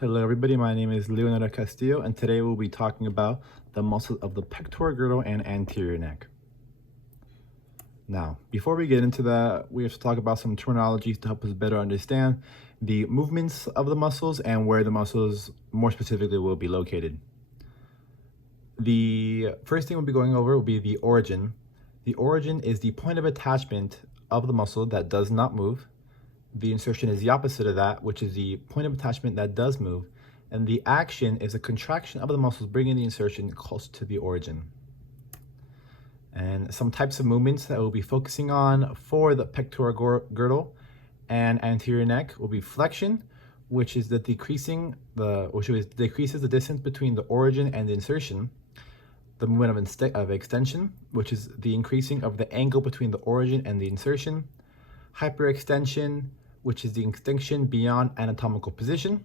Hello everybody, my name is Leonardo Castillo and today we'll be talking about the muscles of the pectoral girdle and anterior neck. Now, before we get into that, we have to talk about some terminology to help us better understand the movements of the muscles and where the muscles more specifically will be located. The first thing we'll be going over will be the origin. The origin is the point of attachment of the muscle that does not move. The insertion is the opposite of that, which is the point of attachment that does move. And the action is a contraction of the muscles, bringing the insertion close to the origin. And some types of movements that we'll be focusing on for the pectoral girdle and anterior neck will be flexion, which is decreases the distance between the origin and the insertion. The movement of extension, which is the increasing of the angle between the origin and the insertion. Hyperextension, which is the extension beyond anatomical position.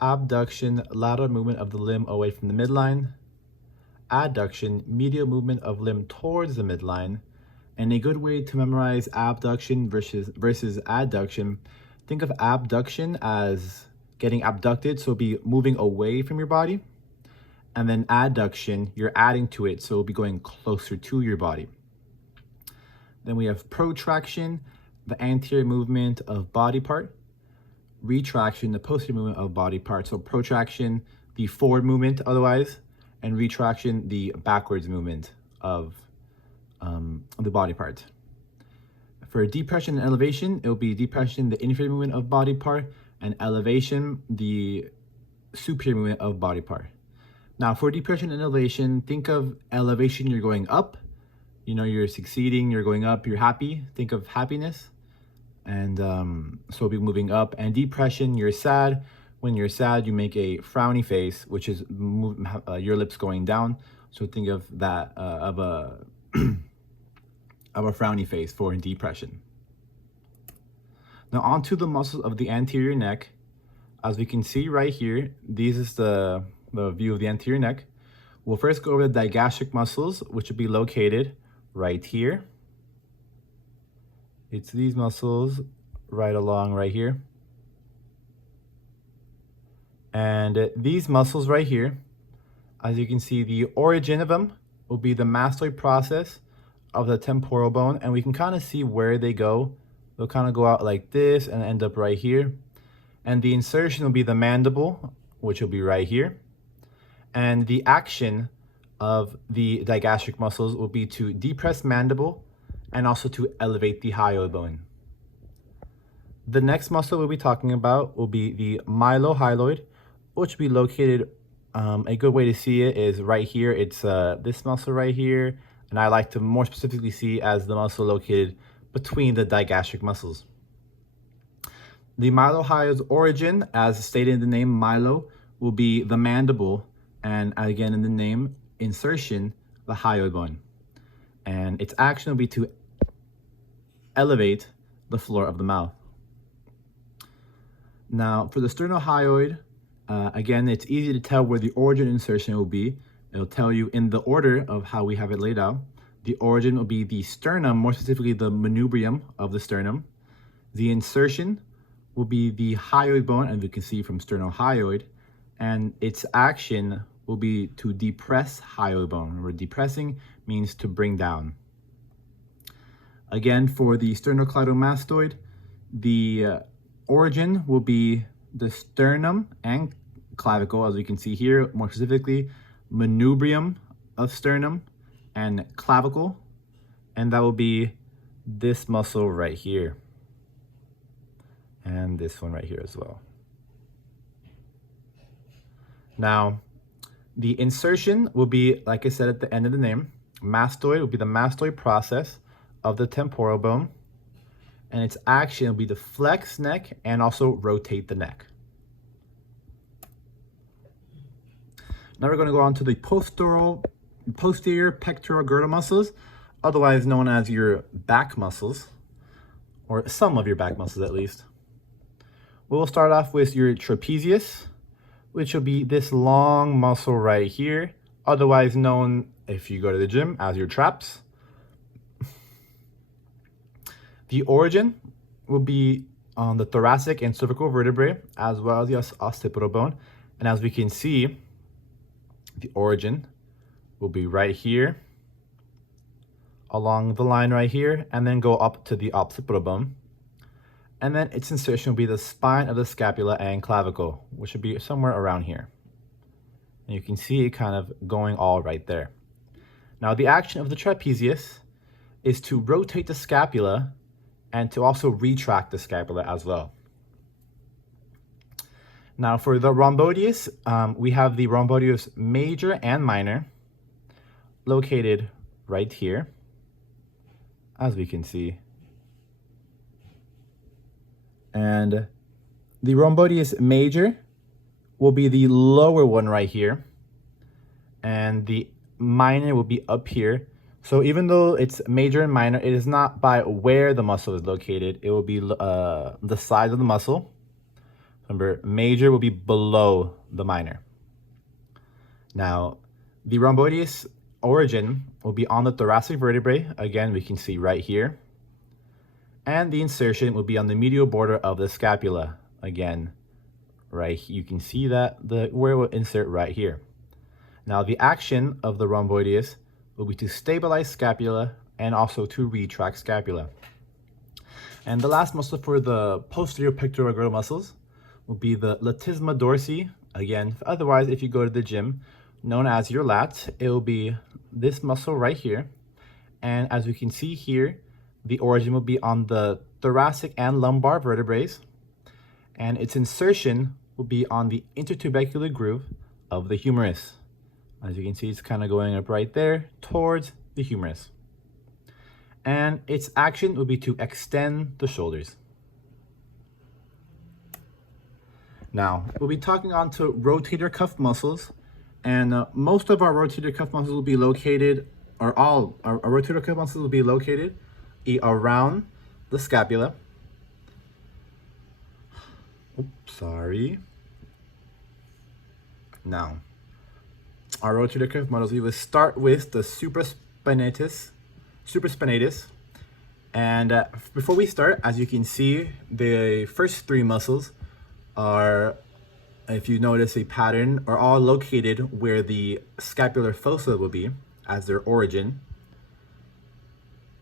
Abduction, lateral movement of the limb away from the midline. Adduction, medial movement of limb towards the midline. And a good way to memorize abduction versus adduction, think of abduction as getting abducted, so it'll be moving away from your body. And then adduction, you're adding to it, so it'll be going closer to your body. Then we have protraction, the anterior movement of body part. Retraction, the posterior movement of body part. So protraction, the forward movement otherwise, and retraction, the backwards movement of the body part. For depression and elevation, it will be depression, the inferior movement of body part, and elevation, the superior movement of body part. Now for depression and elevation, think of elevation, you're going up. You know, you're succeeding, you're going up, you're happy. Think of happiness. And so we'll be moving up. And depression, you're sad. When you're sad, you make a frowny face, which is your lips going down. So think of that, of a frowny face for depression. Now onto the muscles of the anterior neck. As we can see right here, this is the view of the anterior neck. We'll first go over the digastric muscles, which will be located right here. It's these muscles right along right here. And these muscles right here, as you can see, the origin of them will be the mastoid process of the temporal bone. And we can kind of see where they go. They'll kind of go out like this and end up right here. And the insertion will be the mandible, which will be right here. And the action of the digastric muscles will be to depress mandible and also to elevate the hyoid bone. The next muscle we'll be talking about will be the mylohyoid, which will be located, a good way to see it is right here. It's this muscle right here, and I like to more specifically see as the muscle located between the digastric muscles. The mylohyoid's origin, as stated in the name mylo, will be the mandible, and again in the name insertion, the hyoid bone. And its action will be to elevate the floor of the mouth. Now for the sternohyoid, again, it's easy to tell where the origin insertion will be. It'll tell you in the order of how we have it laid out. The origin will be the sternum, more specifically the manubrium of the sternum. The insertion will be the hyoid bone, as you can see from sternohyoid, and its action will be to depress hyoid bone. Remember, depressing means to bring down. Again, for the sternocleidomastoid, the origin will be the sternum and clavicle, as we can see here, more specifically, manubrium of sternum and clavicle, and that will be this muscle right here, and this one right here as well. Now, the insertion will be, like I said at the end of the name, mastoid will be the mastoid process of the temporal bone, and its action will be to flex neck and also rotate the neck. Now we're going to go on to the posterior pectoral girdle muscles, otherwise known as your back muscles, or some of your back muscles at least. We'll start off with your trapezius, which will be this long muscle right here, otherwise known, if you go to the gym, as your traps. The origin will be on the thoracic and cervical vertebrae, as well as the occipital bone. And as we can see, the origin will be right here, along the line right here, and then go up to the occipital bone. And then its insertion will be the spine of the scapula and clavicle, which would be somewhere around here. And you can see it kind of going all right there. Now, the action of the trapezius is to rotate the scapula and to also retract the scapula as well. Now, for the rhomboideus, we have the rhomboideus major and minor located right here, as we can see. And the rhomboideus major will be the lower one right here, and the minor will be up here. So even though it's major and minor, it is not by where the muscle is located. It will be the size of the muscle. Remember, major will be below the minor. Now, the rhomboideus origin will be on the thoracic vertebrae. Again, we can see right here. And the insertion will be on the medial border of the scapula. Again, right, you can see that where it will insert right here. Now, the action of the rhomboideus will be to stabilize scapula and also to retract scapula. And the last muscle for the posterior pectoral girdle muscles will be the latissimus dorsi. Again, otherwise, if you go to the gym, known as your lat, it will be this muscle right here. And as we can see here, the origin will be on the thoracic and lumbar vertebrae, and its insertion will be on the intertubercular groove of the humerus. As you can see, it's kind of going up right there towards the humerus. And its action will be to extend the shoulders. Now, we'll be talking on to rotator cuff muscles, and most of our rotator cuff muscles will be located, or all our rotator cuff muscles will be located around the scapula. Oops, sorry. Now, our rotator cuff muscles, we will start with the supraspinatus. And before we start, as you can see, the first three muscles are, if you notice a pattern, are all located where the scapular fossa will be as their origin.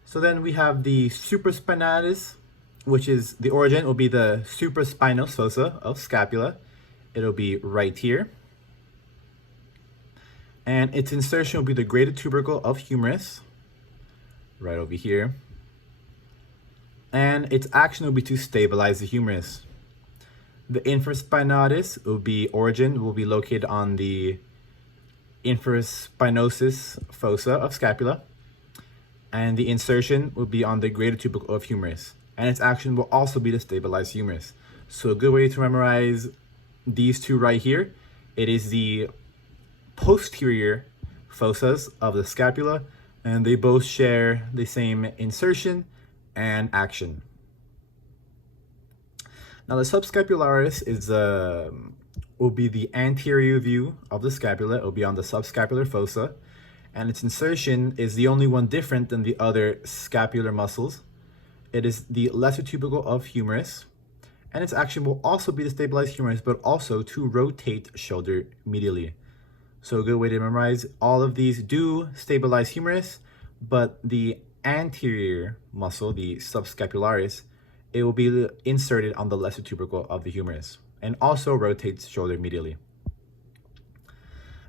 So then we have the supraspinatus, which is the origin will be the supraspinous fossa of scapula. It'll be right here. And its insertion will be the greater tubercle of humerus, right over here. And its action will be to stabilize the humerus. The infraspinatus will be located on the infraspinosus fossa of scapula. And the insertion will be on the greater tubercle of humerus. And its action will also be to stabilize humerus. So a good way to memorize these two right here, it is the posterior fossas of the scapula, and they both share the same insertion and action. Now, the subscapularis will be the anterior view of the scapula. It will be on the subscapular fossa, and its insertion is the only one different than the other scapular muscles. It is the lesser tubercle of humerus, and its action will also be to stabilize humerus, but also to rotate shoulder medially. So a good way to memorize, all of these do stabilize humerus, but the anterior muscle, the subscapularis, it will be inserted on the lesser tubercle of the humerus and also rotates shoulder medially.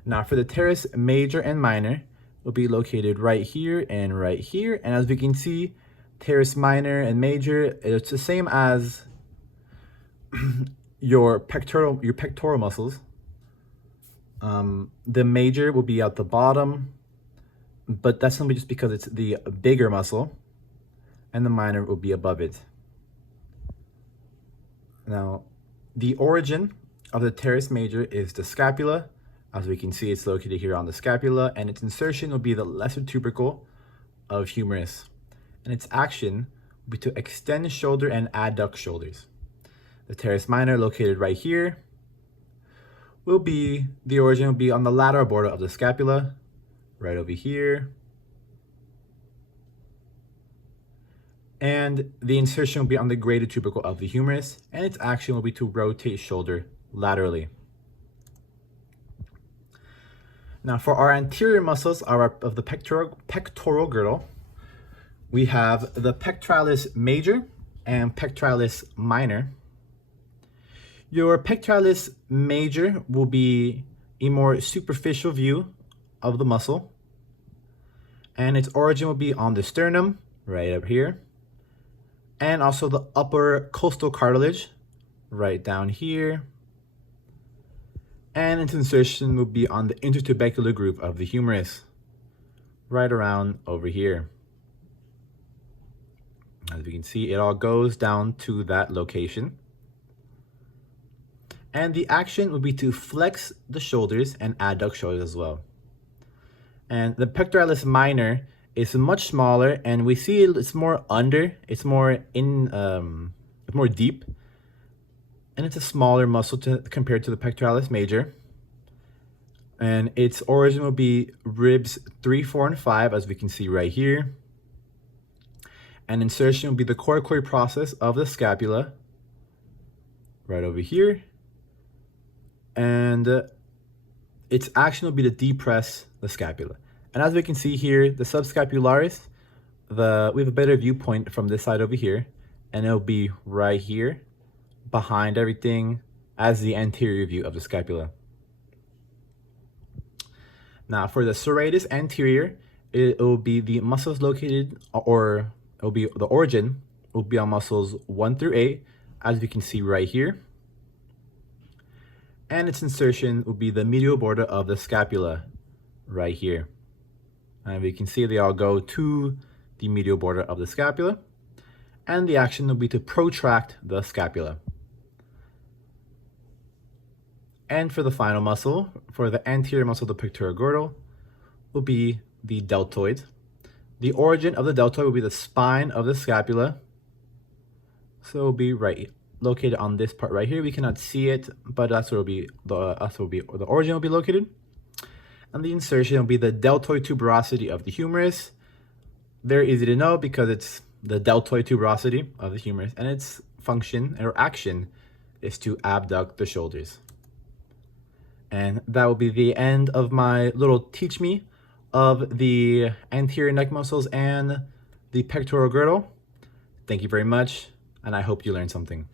Now, for the teres major and minor, will be located right here and right here. And as we can see, teres minor and major, it's the same as your pectoral muscles. The major will be at the bottom, but that's simply just because it's the bigger muscle, and the minor will be above it. Now, the origin of the teres major is the scapula. As we can see, it's located here on the scapula, and its insertion will be the lesser tubercle of humerus. And its action will be to extend shoulder and adduct shoulders. The teres minor, located right here, the origin will be on the lateral border of the scapula, right over here. And the insertion will be on the graded tubercle of the humerus, and its action will be to rotate shoulder laterally. Now for our anterior muscles of the pectoral girdle, we have the pectoralis major and pectoralis minor. Your pectoralis major will be a more superficial view of the muscle, and its origin will be on the sternum, right up here, and also the upper costal cartilage, right down here, and its insertion will be on the intertubercular groove of the humerus, right around over here. As you can see, it all goes down to that location. And the action would be to flex the shoulders and adduct shoulders as well. And the pectoralis minor is much smaller, and we see it's more under, it's more more deep, and it's a smaller muscle compared to the pectoralis major. And its origin will be ribs 3, 4, and 5, as we can see right here. And insertion will be the coracoid process of the scapula, right over here. And its action will be to depress the scapula. And as we can see here, the subscapularis, we have a better viewpoint from this side over here, and it'll be right here, behind everything, as the anterior view of the scapula. Now for the serratus anterior, it will be the muscles located, or it will be the origin will be on muscles 1 through 8, as we can see right here. And its insertion will be the medial border of the scapula, right here. And we can see they all go to the medial border of the scapula. And the action will be to protract the scapula. And for the final muscle, for the anterior muscle of the pectoral girdle, will be the deltoid. The origin of the deltoid will be the spine of the scapula. So it will be right located on this part right here. We cannot see it, but that's where the origin will be located. And the insertion will be the deltoid tuberosity of the humerus. Very easy to know because it's the deltoid tuberosity of the humerus, and its function or action is to abduct the shoulders. And that will be the end of my little teach me of the anterior neck muscles and the pectoral girdle. Thank you very much, and I hope you learned something.